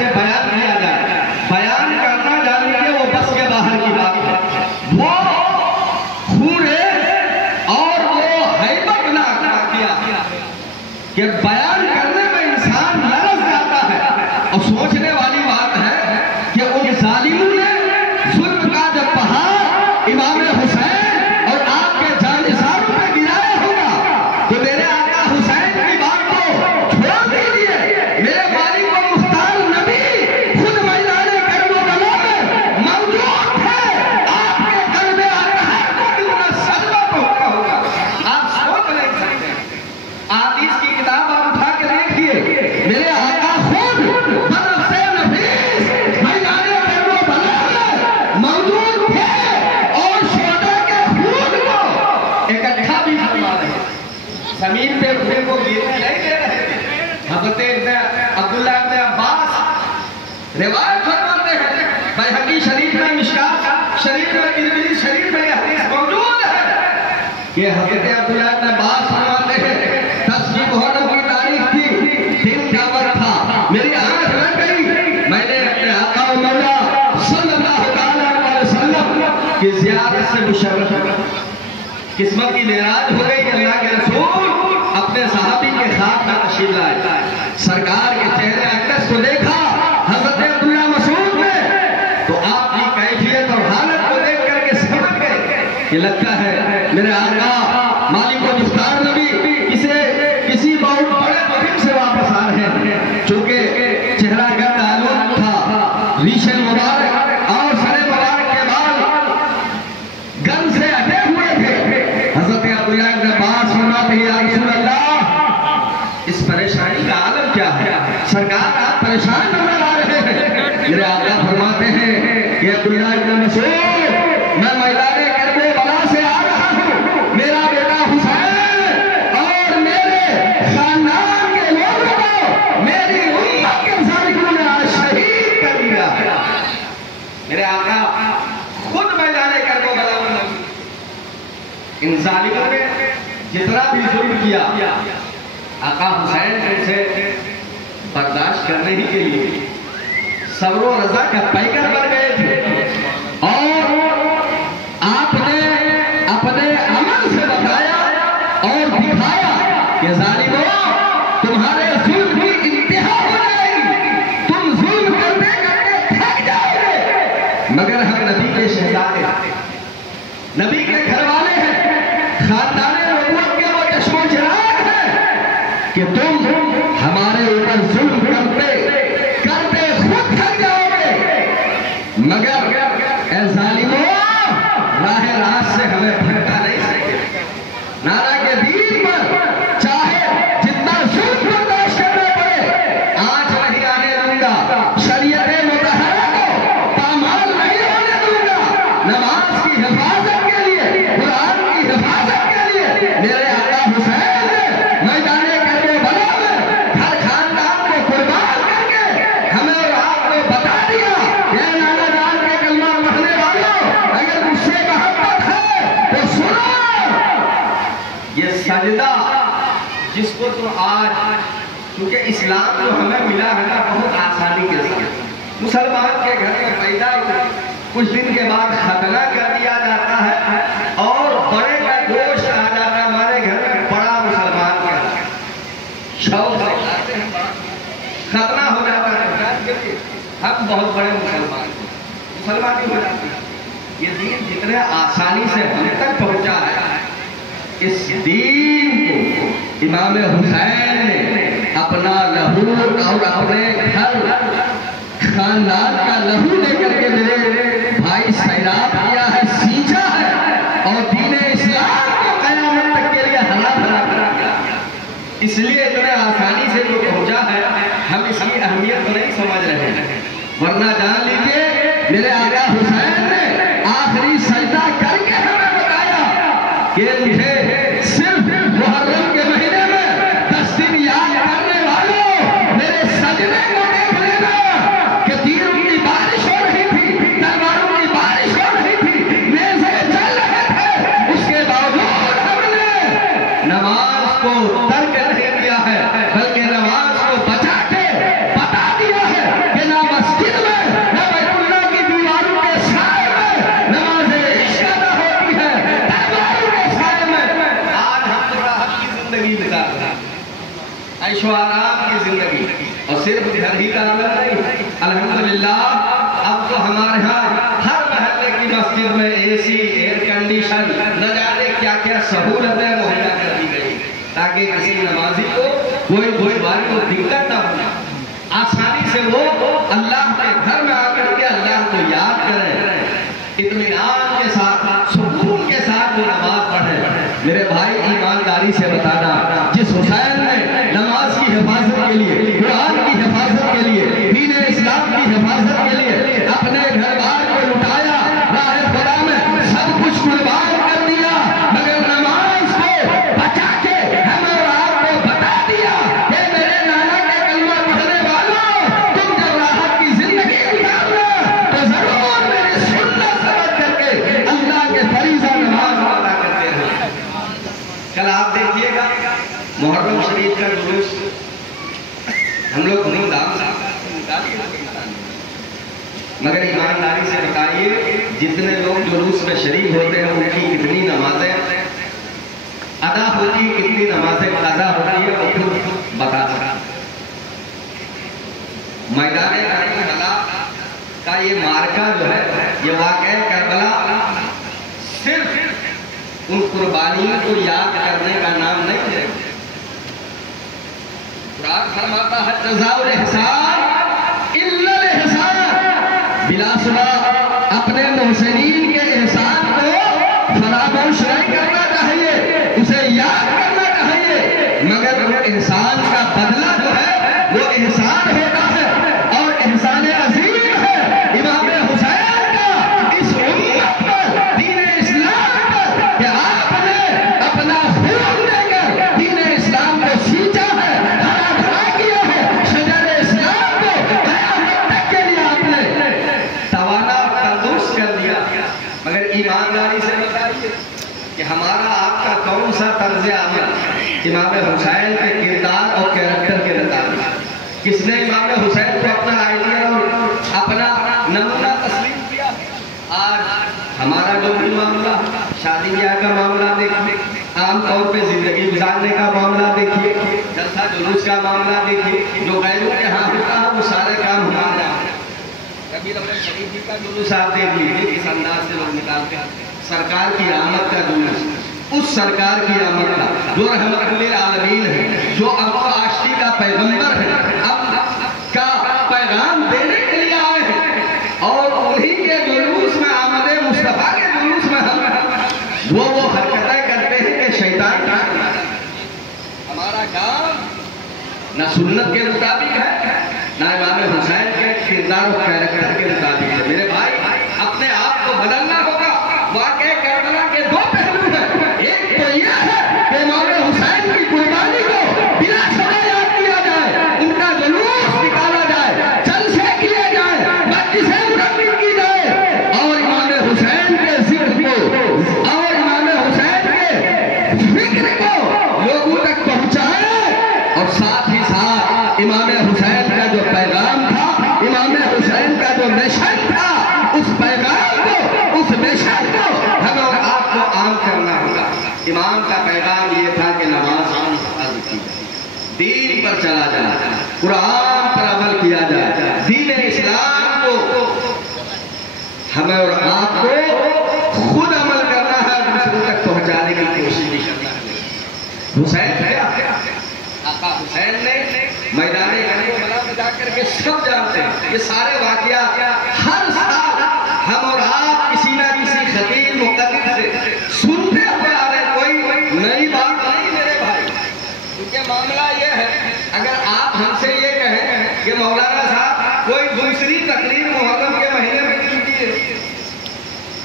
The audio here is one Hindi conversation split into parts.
से बयान किया जाए। बयान करना जान लीजिए वो बस के बाहर की बात है। वो खूरेज और वो हैबतनाक किया कि बयान करने में इंसान लरज़ जाता है। और सोचने वाली बात है कि उन जालिमों ने जुल्म का जब पहाड़ इमाम हुसैन और आपके जानिसारों पे गिराया होगा तो मेरे आका हुसैन की बात को छोड़ दीजिए। मेरे मालिक को मुख्तार नबी खुद मैदान करबला में मौजूद थे। आपके कल्बे अतहर को कितना सदमा पहुंचा होगा आप सोच नहीं सकते। हदीस की किताब आप उठा के देखिए, मेरे आका खुद बनफ्से नफीस मैदान करबला में मौजूद थे और शोहदा के खून को इकट्ठा भी फरमा रहे, जमीन पे खून को गिरने नहीं दे रहे थे। हज़रत अब्दुल्लाह इब्न अब्बास रिवायत फरमाते हैं, बैहक़ी शरीफ में, मिशकात शरीफ में, तिरमिज़ी शरीफ में यह हदीस मौजूद है कि हज़रत अब्दुल्लाह इब्न अब्बास फरमाते हैं 10 मुहर्रम की तारीख थी, दिन का वक्त था, मेरी आंख लग गई, मैंने अपने आका व मौला सल्लल्लाहु अलैहि वसल्लम की ज़ियारत से मुशर्रफ किस्मत की मेराज हो गई। अल्लाह के रसूल अपने सहाबी के साथ में तशरीफ लाए, सरकार के चेहरे अकस को देखा हज़रत अब्दुल्लाह मसूद ने, तो आपकी कैफियत और हालत को देख करके समझ गए कि लगता है मेरे आका मालिक व मुख्तार नबी किसी बहुत बड़े मुहिम से वापस आ रहे हैं। चूंकि चेहरा गर्द आलूद था, रीशे मुबारक और सरे मुबारक के बाल गन से अटे हुए थे। हज़रत अब्दुल्लाह इब्न अब्बास फरमाते हैं, या रसूल अल्लाह, इस परेशानी का आलम क्या है? सरकार आप परेशान नजर आ रहे हैं। मेरे आका फरमाते हैं कि अब्दुल्लाह इब्न मसूद, मैं मैदान करबला से आ रहा हूँ, मेरा बेटा हुसैन और मेरे खानदान के लोगों को मेरी उम्मत के जालिमों ने आज शहीद कर दिया। मेरे आका खुद मैदान करबला में इन जालिमों ने जितना भी जुल्म किया, आका हुसैन से बर्दाश्त करने ही के लिए सब्र व रज़ा का पैकर बन गए थे। और आपने अपने अमल से बताया और दिखाया कि जालिमों, तुम्हारे जुल्म की इंतहा हो जाएगी, तुम जुल्म करते करते थक जाओगे, मगर हम नबी के शहजादे, नबी के घर वाले हैं, खानदाने नबूवत के वो चश्मो चिराग हैं कि तुम हमारे ऊपर जुल्म करते करते खुद थक जाओगे, मगर ए जालिमों, राह रात से हमें भटका नहीं सकते। नारा के दीन पर चाहे जितना जुल्म बर्दाश्त करना पड़े, आंच नहीं आने दूंगा, शरीयत मुतहरा को पामाल नहीं होने दूंगा। नमाज की हिफाजत के लिए, कुरान की हिफाजत के लिए मेरे आका हुसैन ने मैदान करबला में हर खानदान को कुर्बान करके हमें और आपको बता दिया, ये नाना जान के कलमा पढ़ने वालों, अगर मुझसे मोहब्बत है तो सुनो, ये सजदा जिसको तुम आज, क्योंकि इस्लाम जो हमें मिला है ना बहुत आसानी के साथ, मुसलमान के घर में पैदा कुछ दिन के बाद खतना कर दिया जाता है और बड़े का गोश्त आ जाता है हमारे घर में, बड़ा मुसलमान का शौक से खाते हैं, खतना हो जाता है, हम बहुत बड़े मुसलमानी हो जाती है। ये दीन जितने आसानी से हम तक पहुंचा है, इस दीन को इमाम हुसैन ने अपना लहू और अपने घर खानदान का लहू लेकर के मेरे भाई सैराब किया है, सींचा है और दीन इस्लाम को क़यामत तक के लिए हरा भरा कर दिया। इसलिए इतने आसानी से जो पहुंचा है, हम इसकी अहमियत को नहीं समझ रहे हैं। वरना जान लीजिए मेरे आका हुसैन ने आखिरी सजदा करके हमें बताया कि मुझे सिर्फ मुहर्रम के महीने में 10 दिन याद करने वालों, मेरे सजदे को देख लेना कि तीरों की बारिश हो रही थी, तलवारों की बारिश हो रही थी, नेज़े चल रहे थे, उसके बावजूद हमने नमाज को तर्क नहीं किया है, बल्कि नमाज को बचा के बता दिया है कि घर ही तामीर नहीं। अल्हम्दुलिल्लाह अब तो हमारे यहाँ हर महल्ले की मस्जिद में AC, एयर कंडीशन, न जाने क्या क्या सहूलतें मुहैया कर दी गई ताकि किसी नमाजी को कोई बात को दिक्कत ना हो, आसानी से वो अल्लाह के घर में आकर के अल्लाह को याद करें, इत्मीनान के साथ, सुकून के साथ वो नमाज पढ़े। मेरे भाई ईमानदारी से बताना, जिस हुसैन ने नमाज की हिफाजत के लिए, कुरान की हिफाजत के लिए, दीन इस्लाम की हिफाजत के लिए अपने घर बार को लुटाया, राह खुदा में सब कुछ कुर्बान कर दिया, मगर नमाज को बचा के हमें और आपको बता दिया कि मेरे नाना के कलमा पढ़ने वालों, तुम जब राहत की जिंदगी गुजारना तो जरूर मेरी सुन्नत समझ करके अल्लाह के फरीज़ा नमाज अदा करते हैं। कल आप देखिएगा मुहर्रम शरीफ का जुलूस हम लोग धूमधाम से मगर ईमानदारी से बताइए जितने लोग जुलूस में शरीक होते हैं उनकी कितनी नमाजें अदा होती, कितनी नमाजें अदा होती है वो खुद बता सकता। मैदान करबला का ये मार्का जो है, ये वाक़या करबला सिर्फ उन कुर्बानियों को याद करने का नाम नहीं है। कुरान फरमाता है जज़ाउल एहसान इल्लल एहसान, बिलाशुबा अपने मोहसिनीन के एहसान को फरामोश नहीं करना चाहिए, उसे याद करना चाहिए, मगर वो एहसान का बदला जो है वो एहसान होता है और एहसान अजीम है इमाम हुसैन का इस उम्मत पर, दीन इस्लाम पर, कि आपने अपना खून देकर दीन इस्लाम को सींचा है, हरा भरा किया है, शजर इस्लाम को क़यामत तक के लिए आपने तवाना तंदुरुस्त कर दिया। मगर ईमानदारी से बताइए कि हमारा आपका कौन सा तर्ज अमल इमाम हुसैन के किरदार और कैरेक्टर के मुताबिक, किसने इमाम हुसैन को अपना आइडिया और अपना नमूना तस्लीम किया? आज हमारा जो भी मामला, शादी ब्याह का मामला देखिए, आमतौर पे जिंदगी गुजारने का मामला देखिए, जलसा जुलूस का मामला देखिए, जो गैरों के यहाँ होता है वो सारे काम हमारे यहाँ। कभी रमज़ान शरीफ जी का जुलूस आप देख लीजिए किस अंदाज से लोग निकालते हैं, सरकार की आमद का जुलूस, उस सरकार की आमद का जो रहमतुल्लिल आलमीन है, जो अब्बा आशिकी का पैगंबर है, अब का पैगाम देने के लिए आए हैं और उन्हीं के जुलूस में, आमद मुस्तफा के जुलूस में हम वो हरकतें करते हैं कि शैतान का हमारा काम न सुन्नत के मुताबिक है न इमाम हुसैन के किरदार और कैरेक्टर के मुताबिक है। मेरे भाई अपने आप को बदलना होगा। वाक़या करबला के दो पहलू हैं, एक तो यह है कि इमाम हुसैन की कुर्बानी को बिला शर्त याद किया जाए, उनका जुलूस निकाला जाए, जलसे किए जाए, मजलिसें मुनक्किद की जाए और इमाम हुसैन के जिक्र को और इमाम हुसैन के फिक्र को लोगों तक पहुंचाए और साथ ही साथ इमाम हुसैन का जो पैगाम था, इमाम हुसैन का जो मिशन था, उस पैगाम को, उस मिशन को हमें और आपको आम करना होगा। इमाम का पैगाम ये था कि नमाज की जाए, दीन पर चला जाए, कुरान पर अमल किया जाए, दीन इस्लाम को हमें और आपको खुद अमल करना है, दूसरों तक पहुंचाने की कोशिश भी करना है। हुसैन आका हुसैन ने मैदान करबला में जाकर के सब जानते हैं, ये सारे वाकया हर साल हम और आप किसी ना किसी खतीब मुक़द्दिर से सुनते हुए आ रहे, कोई नई बात नहीं मेरे भाई। क्योंकि मामला ये है, अगर आप हमसे ये कहें कि मौलाना साहब कोई दूसरी तकरीर मुहर्रम के महीने में कीजिए,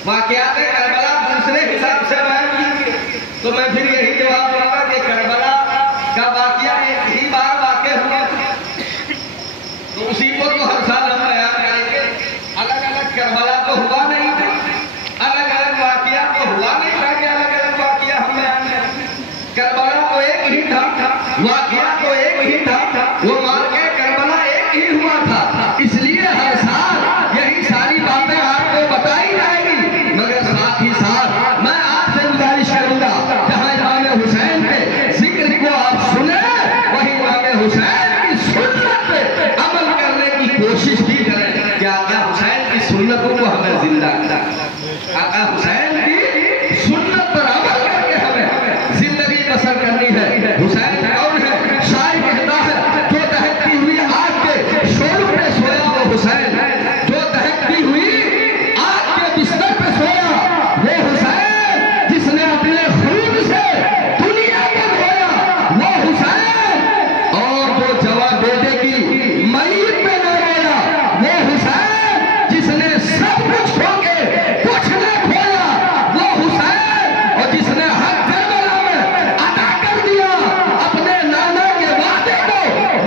वाकयात करबला दूसरे हिसाब से बयान कीजिए, तो मैं फिर यही जवाब दूंगा कि करबला का वाकया एक ही बार वाकया हुआ था, तो उसी को तो हर साल हम बयान करेंगे। अलग अलग करबला तो हुआ नहीं था, अलग अलग वाकया तो हुआ नहीं था कि अलग अलग वाकया हम बयान करेंगे। करबला तो एक ही था, वाकया तो एक ही था, वो वाकया करबला एक ही हुआ था, इसलिए हर साल यही सारी बातें आपको बताई जाएगी। मगर साथ ही साथ मैं आपसे गुजारिश करूंगा, जहां इमाम कोशिश भी करें कि आका हुसैन की सुन्नतों को हमें जिंदा करें। आका हुसैन की सुन्नत पर अमल करके हमें जिंदगी बसर करनी है। हुसैन कौन है? शायर कहता है जो दहकती हुई आग के शोर में सोया वो हुसैन, जो दहकती हुई आग के बिस्तर पे सोया वो हुसैन, जिसने अपने खून से दुनिया को धोया वो हुसैन, और जो जवा बेटे की मईत में न रोया वो हुसैन, जिसने सब कुछ खो के कुछ न खोया वो हुसैन, और जिसने हर करबला में अदा कर दिया अपने नाना के वादे को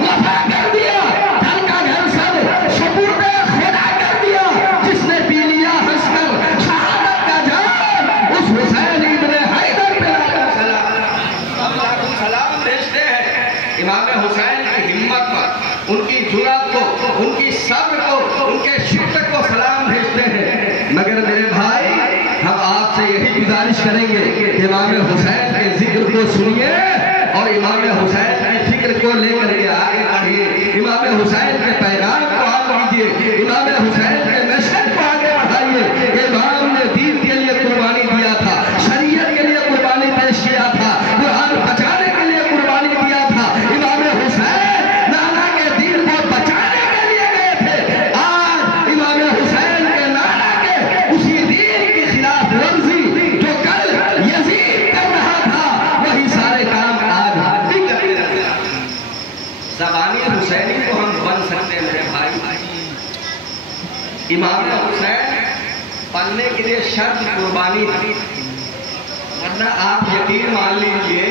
वफा कर दिया, घर का घर सब सुपुर्दे खुदा कर दिया, जिसने पी लिया हंसकर शहादत का जाम, उस हुसैन इब्ने हैदर पे सलाम भेजते हैं। इमाम हुसैन की हिम्मत पर, उनकी जुर्रत को, उनकी सब्र को, उनके शुक्र को सलाम भेजते हैं। मगर मेरे भाई, हम आपसे यही गुजारिश करेंगे कि इमाम हुसैन के जिक्र को सुनिए और इमाम हुसैन की फिक्र को लेकर के आगे बढ़िए। इमाम हुसैन के पैगाम को आगे कीजिए, इमाम हुसैन के मैसेज को आगे बढ़ाइए। इमाम ने दीन के लिए कुर्बानी दिया था, शरीयत के लिए कुर्बानी पेश किया था, कुरान बचाने के लिए कुर्बानी दिया था। इमाम हुसैन नाना के दीन को बचाने के लिए गए थे। आज इमाम हुसैन के नाना के उसी दीन की खिलाफ वर्जी जो कल यजीद कर रहा था, वही सारे काम आज भी करते रहते हैं। ज़बानी हुसैनी को हम बन सकते हैं मेरे भाई। इमाम हुसैन बनने के लिए शर्त कुर्बानी है, वरना आप यकीन मान लीजिए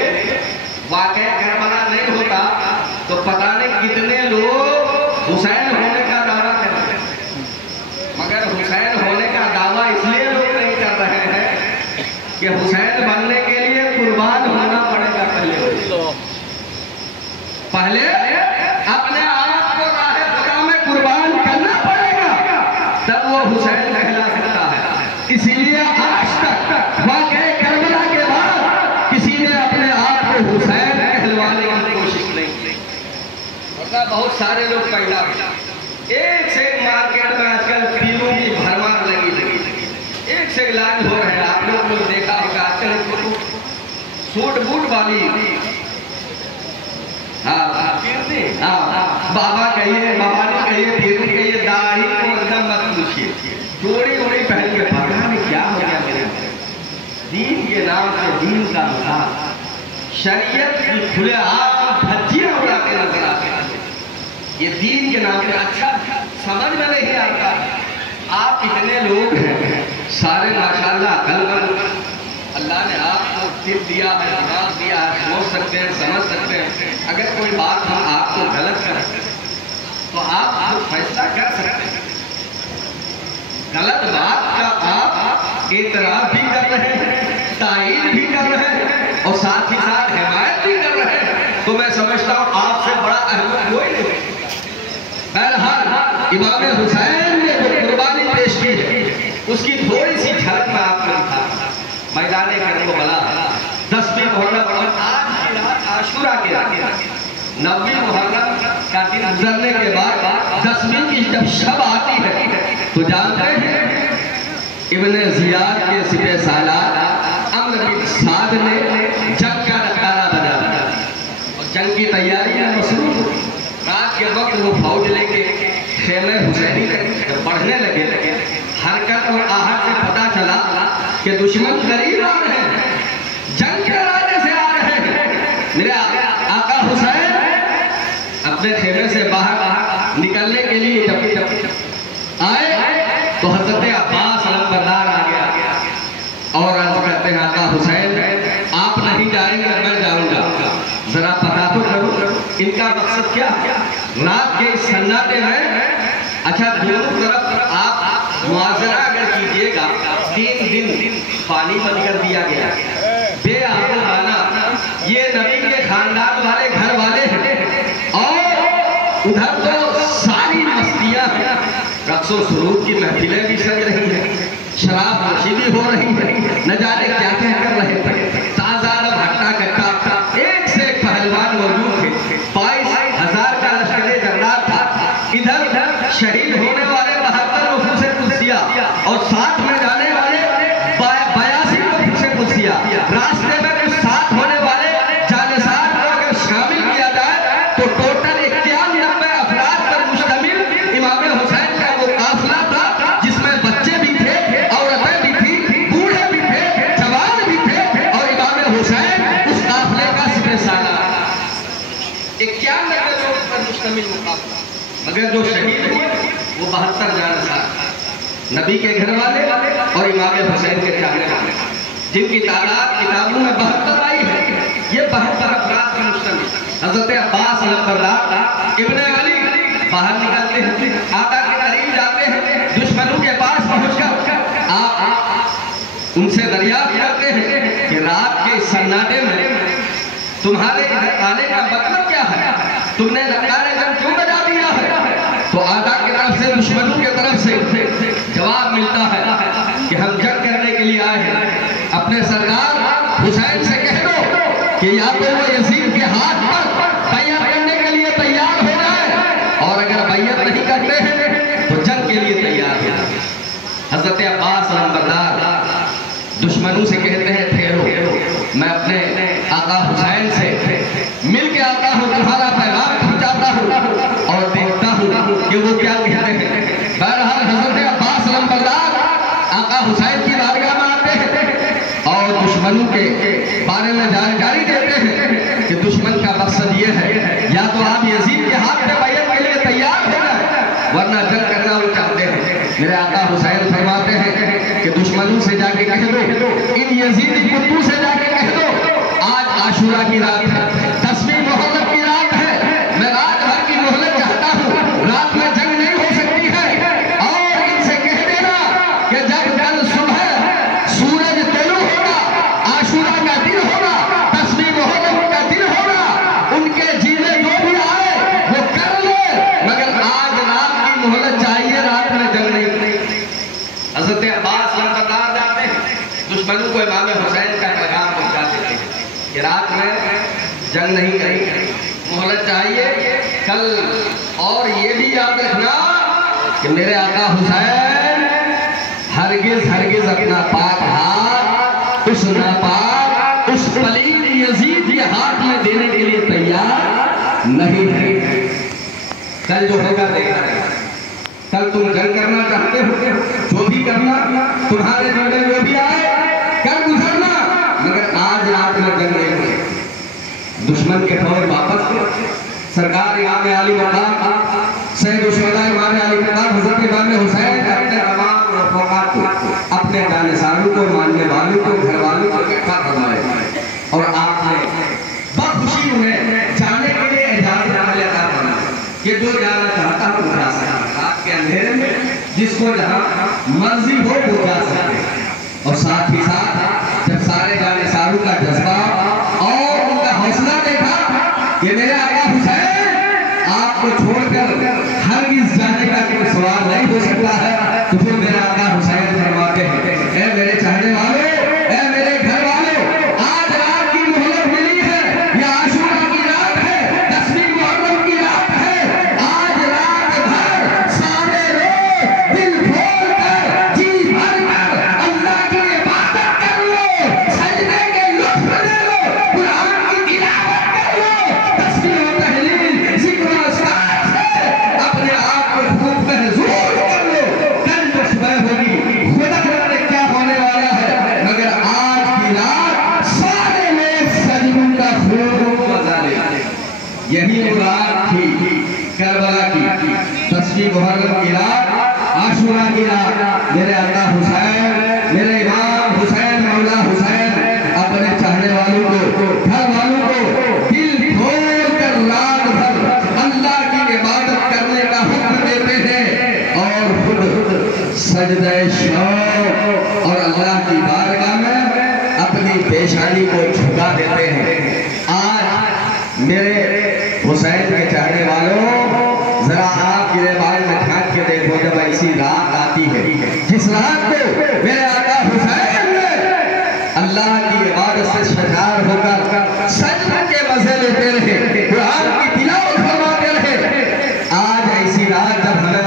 वाकई करबला नहीं होता तो पता नहीं कितने लोग हुसैन होने का दावा करते हैं। मगर हुसैन होने का दावा इसलिए लोग नहीं कर रहे हैं कि हुसैन बनने के लिए कुर्बान होना पड़ेगा। पहले अपने आप को राहे खुदा में कुर्बान करना पड़ेगा, तब वो हुसैन कहला सकता है। इसीलिए आज तक वाकई करबला के बाद किसी ने अपने आप को हुसैन कहलवाने की कोशिश नहीं की। बहुत सारे लोग पैदा एक से एक मार्केट में आजकल पीरों की भरमार लगी, एक से इलाज हो रहे हैं। आप लोग को देखा होगा आजकल सूट बूट वाली, बाबा कहिए, बाबानी कहिए, पीरू कहिए, दाढ़ी को एकदम मत पूछिए, जोड़ी उड़ी पहन के पता नहीं क्या हो गया मेरे दीन के नाम से दीन का मजाक, शरीयत की खुले आम धज्जियां उड़ाते नजर आते हैं। ये दीन के नाम पे अच्छा समझ में नहीं आता। आप इतने लोग हैं सारे माशाल्लाह, अल्लाह ने आपको दिल दिया है, दिमाग दिया है, सोच सकते हैं, समझ सकते हैं। अगर कोई बात हम आपको गलत कर तो आप फैसला कर सकते हैं। गलत बात का आप एतराफ भी कर रहे हैं, तायीद भी कर रहे हैं और साथ ही साथ हिमायत भी कर रहे हैं, तो मैं समझता हूँ आपसे बड़ा अहम कोई नहीं। बहरहाल इमाम हुसैन ने जो कुर्बानी पेश की है उसकी थोड़ी सी झलक मैं आपको दिखाता। मैदान करबला 10वीं मुहर्रम और आज की रात आशूरा के 9वीं मुहर्रम का दिन गुजरने के बाद 10वीं की जब शब आती है तो जानते हैं इब्ने जियाद के सिपह सालार अम्र बिन साद ने जंग का नगारा बजा दिया और जंग की तैयारी में मसरूफ। रात के वक्त वो फौज लेके खेमे हुसैनी तक बढ़ने लगे। हरकत और आहट से पता चला कि दुश्मन करीब आ रहे हैं, जंग के इरादे से आ रहे हैं। मेरे आका हुसैन अपने खेमे से बाहर निकलने के लिए जब आए तो हजरत अब्बास नंबरदार आ गया और अर्ज करते हैं आका हुसैन आप नहीं जाएंगे, मैं जाऊंगा, जरा पता तो करो इनका मकसद क्या। रात के इस सन्नाटे में अच्छा दोनों तरफ आप मुआवजा अगर कीजिएगा 3 दिन पानी बंद कर दिया गया, बेआबो खाना, ये नबी के खानदान वाले घर वाले हैं और उधर तो सारी मस्तियां हैं, रक्सो सुरूर की महफिलें भी सज रही हैं, शराब नोशी भी हो रही है, न जाने क्या क्या कर रहे थे। ताजा भट्टा कट्टा एक से एक पहलवान मौजूद थे, 22,000 का लश्कर जर्रार था। इधर शहीद होने वाले 72 नफूसे कुदसिया और साथ में जाने वाले 82 नफूसे कुदसिया, रास्ते में कुछ साथ होने वाले जानिसार को अगर शामिल किया जाए तो टोटल 91 अफराद पर मुश्तमिल इमाम हुसैन का वो काफिला था, जिसमें बच्चे भी थे, औरतें भी थी, बूढ़े भी थे, जवान भी थे, और इमाम हुसैन उस काफिले का सिपह सालार। 91 लोगों पर मुश्तमिल मुकाबला, मगर जो शहीद हुए वो 72 जानिसार, नबी के घर वाले और इमाम हुसैन के चाहने वाले, जिनकी तादाद किताबों में 72 आई है। ये 72 अफराद पर मुश्तमिल। हजरत अब्बास अलबर्दार इब्ने अली बाहर निकलते हैं, आका के करीब जाते हैं, दुश्मनों के पास पहुंचकर आप उनसे दरियाफ्त करते हैं कि रात के सन्नाटे में तुम्हारे इधर आने का मतलब क्या है, तुमने नकारे जंग क्यों बजा दिया है? तो आका की तरफ से, दुश्मनों की तरफ से जवाब मिलता है कि हम जंग करने के लिए आए हैं। अपने सरदार हुसैन से कह दो कि या तो वो यजीद के हाथ पर बैयत करने के लिए तैयार हो जाए, और अगर बैयत नहीं करते हैं तो जंग के लिए तैयार हो जाए। हजरत अब्बास अलबर्दार दुश्मनों से कहते हैं ठहरो, मैं अपने आका हुसैन से मिल के आता हूँ, तुम्हारा पैगाम पहुंचाता हूँ और देखता हूँ कि वो क्या कहते हैं। बहरहाल हजरत अब्बास अलबर्दार आका हुसैन की बारगाह में आते हैं और दुश्मनों के बारे में जानकारी देते हैं कि दुश्मन का मकसद ये है, या तो आप यजीद के हाथ में बैयत के लिए तैयार हो जाए, वरना जंग करना वो चाहते हैं। मेरे आका हुसैन फरमाते हैं कि दुश्मनों से जाके कह दो, इन यजीदी कुत्तों से जाके कह दो, आज आशुरा की रात है, 10वीं मुहर्रम की रात है, मैं रात भर की मोहलत चाहता हूँ, रात में जंग नहीं हो सकती है। और इनसे कह देना कि जब कल सुबह सूरज तलू होगा, आशुरा का दिन होगा, 10वीं मुहर्रम का दिन होगा, उनके जीने जो भी आए वो कर ले, मगर आज रात की मोहलत चाहिए, रात में जंग नहीं। हजरत अब्बास अलबर्दार जाते हैं, दुश्मनों को इमाम हुसैन का पैगाम पहुंचा देते हैं कि रात में जंग नहीं करेंगे, मोहलत चाहिए कल। और ये भी याद रखना कि मेरे आका हुसैन हरगिज हरगिज अपना पाक हाथ उस नापाक, उस पलीद यजीद के हाथ में देने के लिए तैयार नहीं है। कल जो होगा देखा जाएगा। कल तुम जंग करना चाहते हो, जो भी करना, तुम्हारे दिल में जो भी आए कर गुजरना, मगर आज रात में जंग नहीं होगी। दुश्मन के फौज वापस सरकार इमाम अली मकाम सैयद शुहदा इमाम अली मकाम हजरत इमाम हुसैन अपने तमाम रफ़ाक़ात को, अपने जानिसारों को, मानने वालों को, घर वालों को इकट्ठा करवाए और आपने बखुशी उन्हें जाने के लिए इजाज़त अता फरमाई कि जो जाना चाहता हो जा सकता है, रात के अंधेरे में जिसको जहाँ मर्जी हो वो जा सकते हैं। और साथ ही साथ जब सारे जानिसारों का जज्बा और उनका हौसला देखा कि मेरे आका हुसैन आपको छोड़कर हरगिज़ जाने का कोई सवाल नहीं हो सकता है, तो फिर मेरे आका हुसैन फरमाते हैं, ऐ मेरे चाहने वालों, ऐ मेरे घर वालों, आज रात की मोहलत मिली है, यह आशूरा की रात है, 10वीं मुहर्रम की रात है। आज रात भर सारे लोग दिल खोल कर, जी भर कर अल्लाह की इबादत कर लो, सजदे के लुत्फ ले लो, कुरान की तिलावत कर लो, तस्बीह और तहलील, जिक्र और अस्कार से अपने आप को खूब महसूस कर लो। कल जो सुबह होगी खुदा जाने क्या होने वाला है, मगर आज की रात सारे लोग सजदों का खूब मजा ले। यही मुराद थी करबला की, 10वीं मुहर्रम की रात, आशुरा की रात। मेरे आका हुसैन, मेरे इमाम हुसैन, मौला हुसैन अपने चाहने वालों को, घर वालों को दिल खोल कर रात भर अल्लाह की इबादत करने का हुक्म देते हैं और खुद सजदे शौक और अल्लाह की बारगाह में अपनी पेशानी को झुका देते हैं। आज मेरे हुसैन के चाहने वालों, जरा आप मेरे बारे में झांक के देखो, जब ऐसी रात आती है जिस रात को मेरे आका हुसैन ने अल्लाह की इबादत से सरकार होकर सजदे के मजे लेते रहे, कुरान की तिलावत फरमाते रहे। आज ऐसी रात जब हमें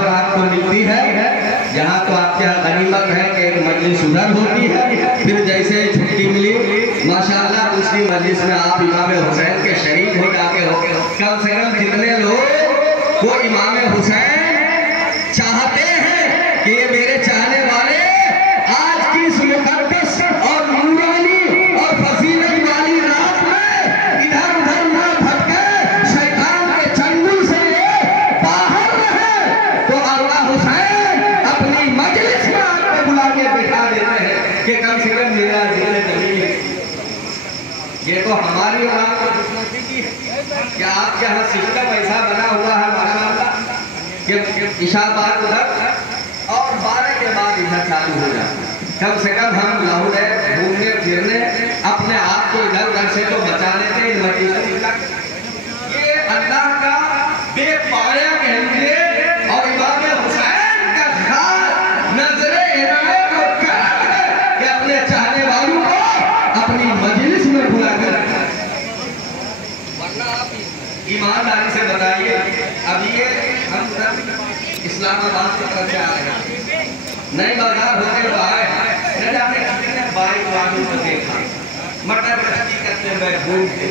सुधर होती है। फिर जैसे छुट्टी मिली माशाअल्लाह दूसरी मजलिस में आप इमाम हुसैन के शरीक हो जाते हो। कम से कम जितने लोग वो इमाम हुसैन चाहते हैं कि ये मेरे चाहने वाले आज की इस मुकद्दस और नूरानी और फजीलत वाली रात में इधर उधर ना भटके, शैतान के चंगुल से बाहर रहे, तो अल्लाह हुसैन अपनी मजलिस में आपको बुला के बैठा देते हैं कि कम से कम मेरा जिक्र करिए। ये तो हमारी और आपकी दुश्मनी की है कि आपके यहाँ सिस्टम ऐसा बना हुआ है माशाअल्लाह कि इशा बाद उधर और 12 के बाद इधर चालू हो जाता है। कम से कम हम लाहौर घूमने फिरने अपने आप को इधर उधर से तो बचा लेते हैं। ये अल्लाह का बेपाया कहेंगे और इमाम हुसैन का खास नजरे इनायत और करम है कि अपने चाहने वालों को अपनी मजलिस में बुला कर रखा। वरना आप ईमानदारी से बताइए, अभी ये हम इस्लामाबाद की तरफ से आ रहे हैं, नई बाजार होते हुए आए, न जाने कितने बाइक वालों को देखा, मटर गश्ती करते हुए घूमते।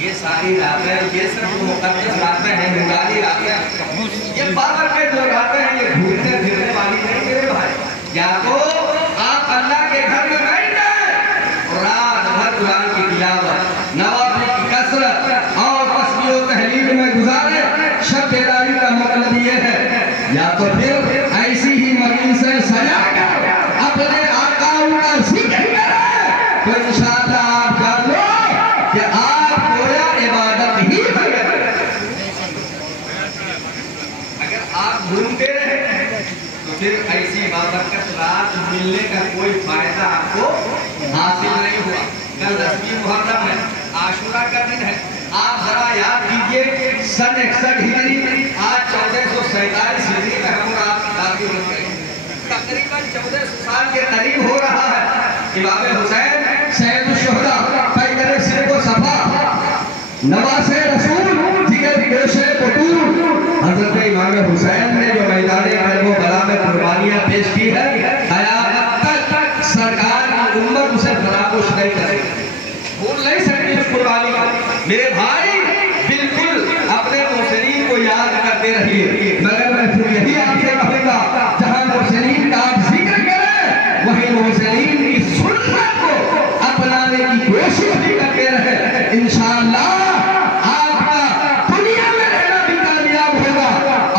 ये सारी रातें, ये सब जो मुकद्दस रातें हैं, नूरानी रातें, ये बाबर के जो रातें हैं, ये घूमने फिरने वाली नहीं मेरे भाई। या तो आप अल्लाह के घर में बैठ गए, रात भर कुरान की तिलावत, नवाफिल की कसरत और तस्बीह और तहलील में गुजारे। शब बेदारी का मतलब ये है, या तो फिर ऐसी ही मजलिसें सजाकर अपने आकाओं का जिक्र करें, तो इंशाअल्लाह आप जान लो कि आप गोया इबादत ही करें। अगर आप घूमते रहे तो फिर ऐसी बाबरकत रात मिलने का कोई फायदा आपको हासिल नहीं हुआ। कल 10वीं मुहर्रम है, आशुरा का दिन है। आप जरा याद कीजिए सन 61 हिजरी, आज 1447 हिजरी में हम आप दाखिल हो गए। तकरीबन 1400 साल के करीब हो रहा है। इमाम हुसैन सैयदुश्शुहदा, पैगंबर सिर्फ सफा, नवासे रसूल, जिगर गोशे बतूल, हजरत इमाम हुसैन ने जो मैदान करबला में कुर्बानियां पेश की है, क़यामत तक सरकार की उम्मत उसे फरामोश नहीं करेगी, भूल नहीं सकती उस कुर्बानी को। मेरे भाई बिल्कुल अपने मुहसिनीन को याद करते रहिए। मगर मैं फिर यही आपसे कहूँगा, जहाँ मुहसिनीन का आप जिक्र करें, वही मुहसिनीन की सुन्नत को अपनाने की कोशिश भी करते रहे। इंशाअल्लाह आपका दुनिया में रहना भी कामयाब होगा,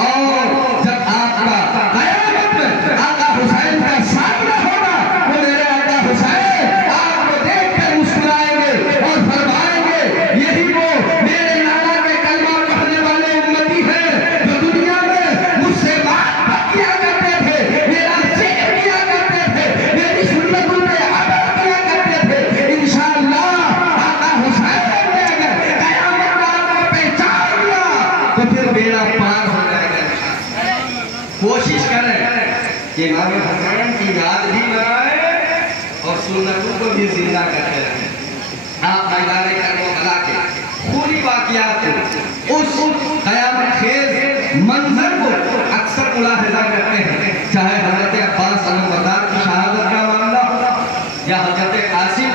और जब आपका क़यामत में आका हुसैन का सामना होगा, तो मेरे आका हुसैन आपको देखकर मुस्कुराएंगे और फरमाएंगे, यही वो मेरे नाना के कलमा पढ़ने वाले उम्मती हैं जो दुनिया में मुझसे बात किया करते थे, मेरा जिक्र किया करते थे, मेरी सुन्नतों पे अमल किया करते थे। इंशाअल्लाह आका हुसैन ने अगर क़यामत में आपको पहचान लिया तो फिर बेड़ा पार हो जाएगा। कोशिश करें कि इमाम हुसैन की याद भी बनाए और सुन्नतों को भी जिंदा करते रहें। आप मैदान करबला के खूनी वाक़ियात को, उस क़यामत खेज़ मंजर को अक्सर मुलाहिज़ा करते हैं, चाहे हज़रत अब्बास अलमदार की शहादत का मामला हो या हज़रत कासिम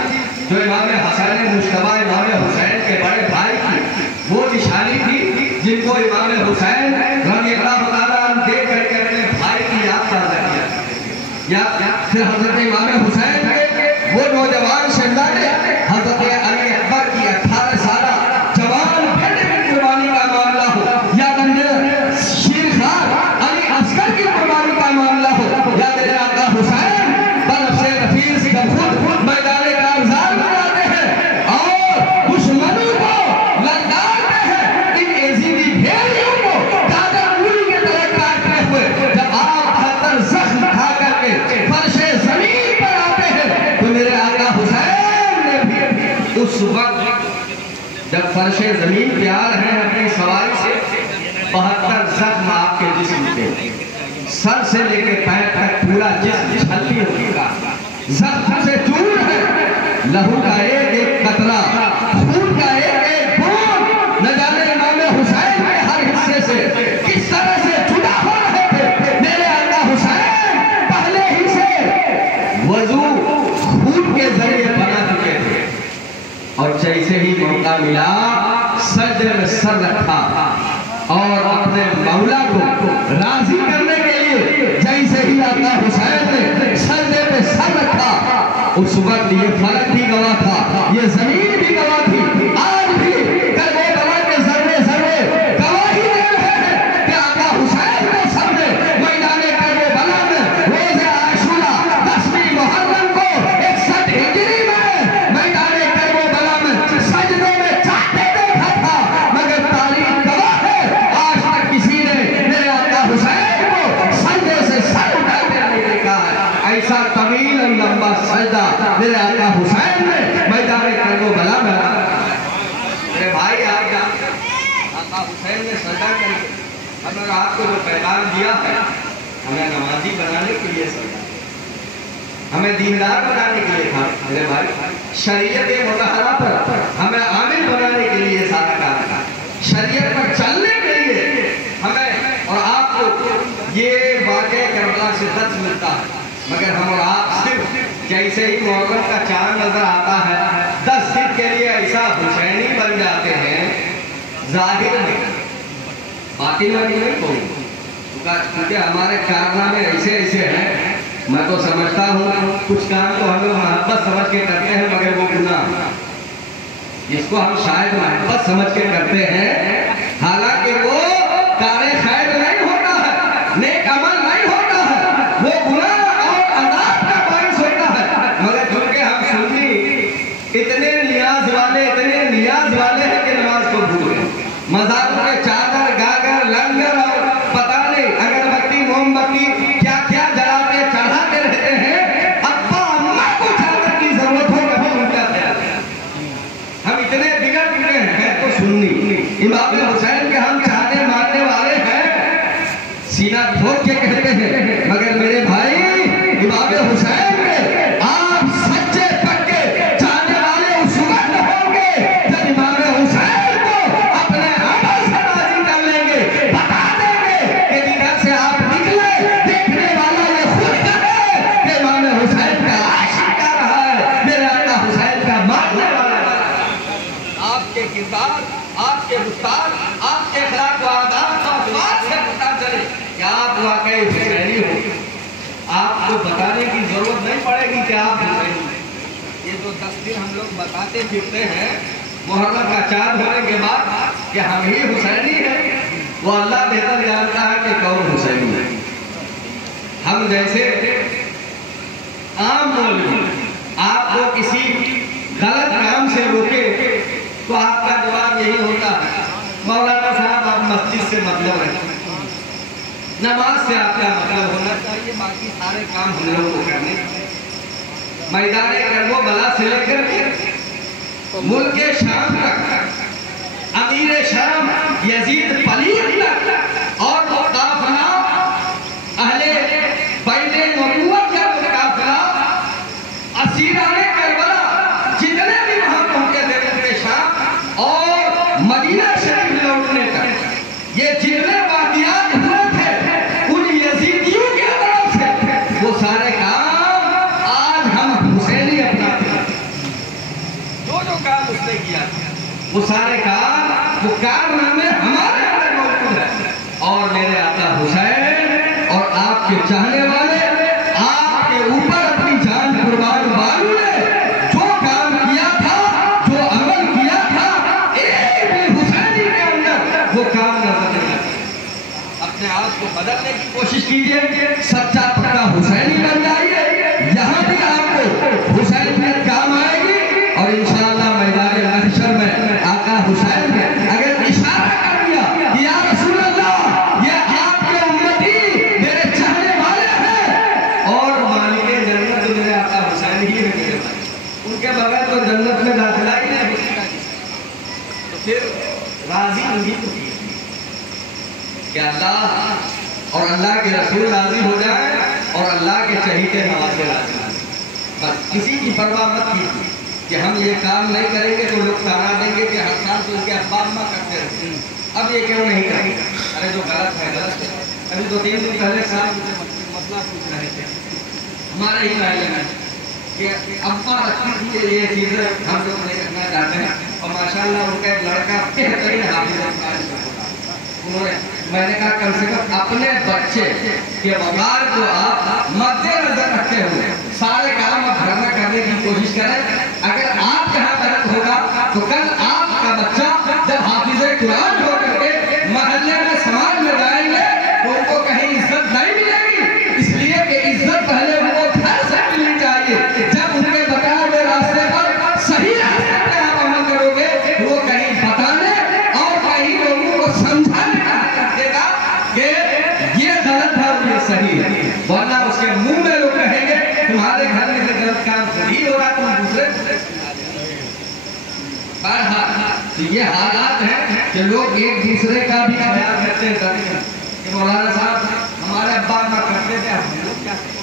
जो इमाम हसन मुश्तबा इमाम हुसैन के बड़े भाई की वो निशानी थी, जिनको इमाम हुसैन रज़ियल्लाहु ताला अन्हु देख करके अपने भाई की याद ताज़ा किया। या फिर हज़रत इमाम हुसैन के वो नौजवान शहज़ादे हज़रत अली अकबर की 18 साल जवान बेटे की कुर्बानी का मामला हो, या शेरखान अली असगर की कुर्बानी का मामला हो, या मेरे आका हुसैन बर्फ से रफीर से खुद मैदान कारज़ार में आते हैं और दुश्मनों को ललकारते हैं, इन एजीदी भेड़ियों को गाजर मूली की तरह काटते हुए जब आप 72 जख्म खा करके फर्शे ज़मीन पर आते हैं, तो मेरे आका हुसैन ने भी उस वक्त जब फर्शे ज़मीन पे आ रहे हैं अपनी सवारी से 72 जख्म आपके जिस्म पे, सर से लेके पैर तक पूरा जिस्म छल्ली हो चुका, जख्म से चूर है, लहू का एक एक कतरा, खून का एक एक बूंद, न जाने इमाम हुसैन के हर हिस्से से किस तरह से जुदा हो रहे थे। मेरे आका हुसैन पहले ही से मौका मिला, सजदे में सर रखा और अपने मौला को राजी करने के लिए जैसे ही आका हुसैन ने सजदे पे सर रखा, उस वक्त ये फलक भी गवाह था, ये जमीन भी गवाह थी। आज भी करबला के जर्रे जर्रे गवाही दे रहे हैं कि आका हुसैन को सबने मैदाने करबला में रोज़े आशूरा 10वीं मुहर्रम को 61 हिजरी में मैदाने करबला में सजदे में जाते देखा था, मगर तारीख गवाह है आज तक किसी ने मेरे आका हुसैन को सजदे से सर उठाते नहीं देखा है। ऐसा तवील और लंबा सजदा मेरे आका हुसैन ने मैदाने करबला में। मेरे भाई आप आका हुसैन ने सजदा करके हमें आपको जो पैगाम दिया है, हमें नमाजी बनाने के लिए सजदा, हमें दीनदार बनाने के लिए था मेरे भाई, शरीयत मुतहरा पर हमें आमिल बनाने के लिए सारा काम था, शरीयत पर चलने के लिए हमें और आपको ये वाक़या करबला से दर्ज मिलता है। मगर हम और आप सिर्फ जैसे ही मुहर्रम का चांद नजर आता है 10 दिन के लिए ऐसा हुसैनी बन जाते हैं, जाहिर में बातिन में नहीं कोई, क्योंकि हमारे कारनामे ऐसे ऐसे हैं। मैं तो समझता हूँ कुछ काम तो हम लोग मोहब्बत समझ के करते हैं, मगर वो गुनाह जिसको हम शायद मोहब्बत समझ के करते हैं, हालांकि वो कारे खैर नहीं होता है, नेक अमल नहीं होता है, वो गुनाह और अज़ाब का बाइस होता है। मगर क्योंकि हम सुन्नी इतने नियाज वाले हैं कि नमाज को भूल गए, मज़ारों के चादर गागर लंगर और पता नहीं अगरबत्ती मोमबत्ती क्या क्या जलाते चढ़ाते रहते हैं। अब्बा अम्मा को चादर की जरूरत हो कभी उनका ख्याल, हम इतने बिगड़ चुके हैं। तो सुन्नी इमाम हुसैन के हम चाहने मानने वाले हैं, सीना ठोक के कहते हैं, मगर मेरे भाई इमाम हुसैन के आप सच्चे पक्के चाहने वाले उस वक्त होंगे जब इमाम हुसैन को अपने अमल से राजी कर लेंगे, बता देंगे कि जिधर से आप निकले देखने वाला ये खुद कहे कि इमाम हुसैन का आशिक क्या रहा है, मेरे आका हुसैन का मानने वाला है। आपके किरदार, आपके गुफ्तार, आपके अखलाक व आदाब और बात से पता चले कि आप वाकई हुसैनी हो। आपको बताने की जरूरत नहीं पड़ेगी कि आप हुसैनी। ये जो 10 दिन हम लोग बताते फिरते हैं मुहर्रम का चांद होने के बाद कि हम ही हुसैनी हैं, वो अल्लाह बेहतर जानता है कि कौन हुसैनी है। हम जैसे आम मौलवी आपको किसी गलत काम से रोके तो आपका जवाब यही होता है, मौलाना साहब आप मस्जिद से मतलब रखें, नमाज से आपका मतलब होना चाहिए, बाकी सारे काम हम लोगों को करने। मैदाने करबला से लेकर के मुल्क शाम तक अमीर शाम यजीद पलीद तक और वो काफिला अहले बैते नबूवत का वो काफिला असीराने करबला जितने भी वहां पहुंचे थे मुल्क शाम और मदीना शरीफ लौटने तक, ये जितने वाक़ियात हुए थे उन यजीदियों की तरफ से वो सारे काम आज हम हुसैनी अपनाते हैं। जो काम उसने किया वो सारे काम, वो कारनामे हमारे अंदर मौजूद है। और मेरे आका हुसैन और आपके चाहने वाले आपके ऊपर अपनी जान कुर्बान वालों ने जो काम किया था, जो अमल किया था, एक भी हुसैनी के अंदर वो काम नजर नहीं आता। अपने आप को बदलने की कोशिश कीजिए, सच्चा पक्का हुसैनी बन जाइए, यहाँ भी आपको हुसैनियत काम आएगी। और इंशाअल्लाह मैदान महशर में आका हुसैन ने अगर इशारा कर दिया कि या रसूल अल्लाह ये आपके उम्मती मेरे चाहने वाले हैं और मालिक जन्नत मेरे आका हुसैन ही है मेरे भाई, उनके बगैर तो जन्नत में दाखिला ही नहीं हो सकता। तो फिर राजी उन्हीं को कि अल्लाह और अल्लाह के रसूल राजी हो जाए और अल्लाह के चहीते नवाजे राजी हो। बस किसी की परवाह मत कीजिए कि हम ये काम नहीं करेंगे तो लोग ताना देंगे कि हर साल तो उनके अब्बा अम्मा करते रहते हैं, अब ये क्यों नहीं करेंगे। अरे जो गलत है गलत है। अभी 2-3 दिन पहले साहब मसला पूछ रहे थे हमारे ही महल्ले में, कि अम्मा रखी थी ये चीज़ें हम लोग नहीं रखना चाहते हैं। और माशाल्लाह उनका एक लड़का बेहतरीन हाफिज़ उन्होंने, मैंने कहा कम से कम अपने बच्चे के वक़ार को आप मद्देनजर रखते हुए सारे काम आप घर में करने की कोशिश करें। अगर आप यहाँ गलत होगा तो कल आपका बच्चा जब हाफिज़े कुरान हो करके महल्ले में समाज में जाएंगे तो उनको कहीं इज्जत नहीं मिलेगी, इसलिए कि इज्जत पहले उनको घर से मिलनी चाहिए। जब उनके बताए हुए रास्ते पर सही रास्ते पर आप अमल करोगे तो वो कहीं बताने और कहीं लोगों को समझाने का देगा कि ये गलत है और ये सही है, वरना उसके मुंह में लोग कहेंगे तुम्हारे घर में से गलत काम सही हो रहा, तुम दूसरे। तो ये हालात हैं कि लोग एक दूसरे का भी ख्याल करते हैं कि मौलाना साहब हमारे अब्बा अम्मा करते थे, हम लोग क्या करें?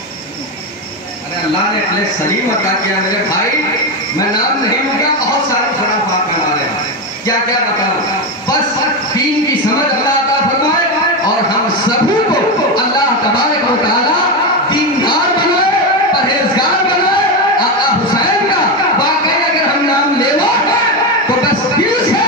अरे अल्लाह ने अपने सलीम अता किया मेरे भाई, मैं नाम नहीं लूंगा, बहुत सारे खुराफात हमारे क्या क्या बताऊं, बस दीन की समझ अल्लाह अता फरमाए और हम सभी को अल्लाह तबारक व तआला दीनदार बनाए, परहेजगार बनाए। आका हुसैन का वाकई अगर हम नाम लेवा तो बस दिल से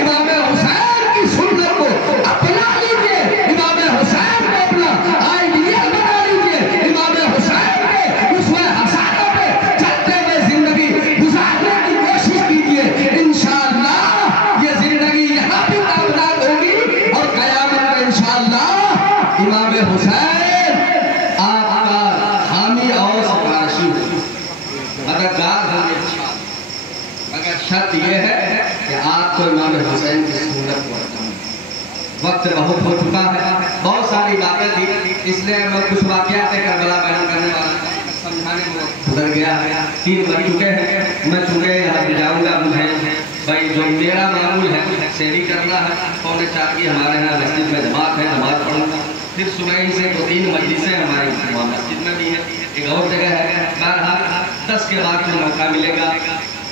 इमाम हुसैन की सुन्नत को अपना लीजिए, इमाम हुसैन को अपना आइडियल बना लीजिए, इमाम हुसैन के उसमें हसानों पे चलते हुए जिंदगी गुजारने की कोशिश कीजिए। इंशाअल्लाह ये जिंदगी यहाँ भी कामयाब होगी और कयामत में इंशाअल्लाह इमाम हुसैन आपका हामी और सफारशी होगी, मददगार होंगे। मगर शर्त यह है कि आपको इमाम हुसैन की सुन्नत को अपनाना। वक्त बहुत हो चुका है, बहुत सारी बातें थी, इसलिए मैं कुछ वाक़यात करबला बयान करने वाला समझाने में गुजर गया है। 3 बज चुके हैं, मैं चुके यहाँ पे जाऊँगा। मुझे भाई जो मेरा मामूल है सेवी करना है, 3:45 की हमारे यहाँ मस्जिद में जमात है, नमाज पढ़ूँगा। फिर सुबह ही से 2-3 मजलिसें हमारी मस्जिद में भी है, एक और जगह है। बहरहाल 10 के बाद फिर मौका मिलेगा।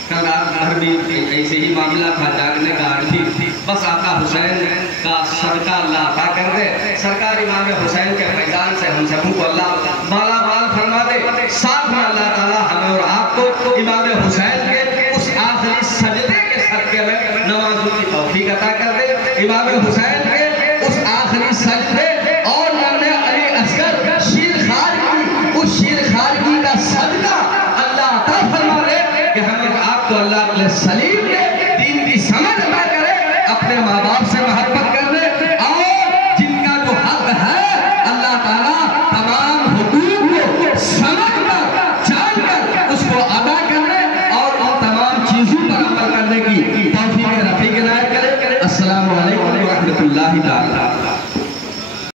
कल रात भर भी ऐसे ही मामला था, जागने का आज भी बस आका हुसैन का सदका अल्लाह अता कर दे। सरकार इमाम हुसैन के मैदान से हम सबों को अल्लाह माला माल फरमा दे। साथ में अल्लाह ताला हमें और आपको इमाम हुसैन के उस आखिरी सजदे के सदके में नमाजों की तौफीक अता कर दे। इमाम हुसैन के उस आखिरी सजदे और लम्हे अली असगर शीरखार की उस शीरखारगी का सदका अल्लाह अता फरमा दे कि हम आपको अल्लाह अपने सलीम के दीन की समझ अता करे, अपने माँ बाप से मोहब्बत करने और जिनका जो हक है अल्लाह ताला तमाम हुकूक को समझकर जानकर उसको अदा करने और उन तमाम चीजों पर अमल करने की तौफीक रफ़ीक इनायत करे। अस्सलामु अलैकुम व रहमतुल्लाहि ताला।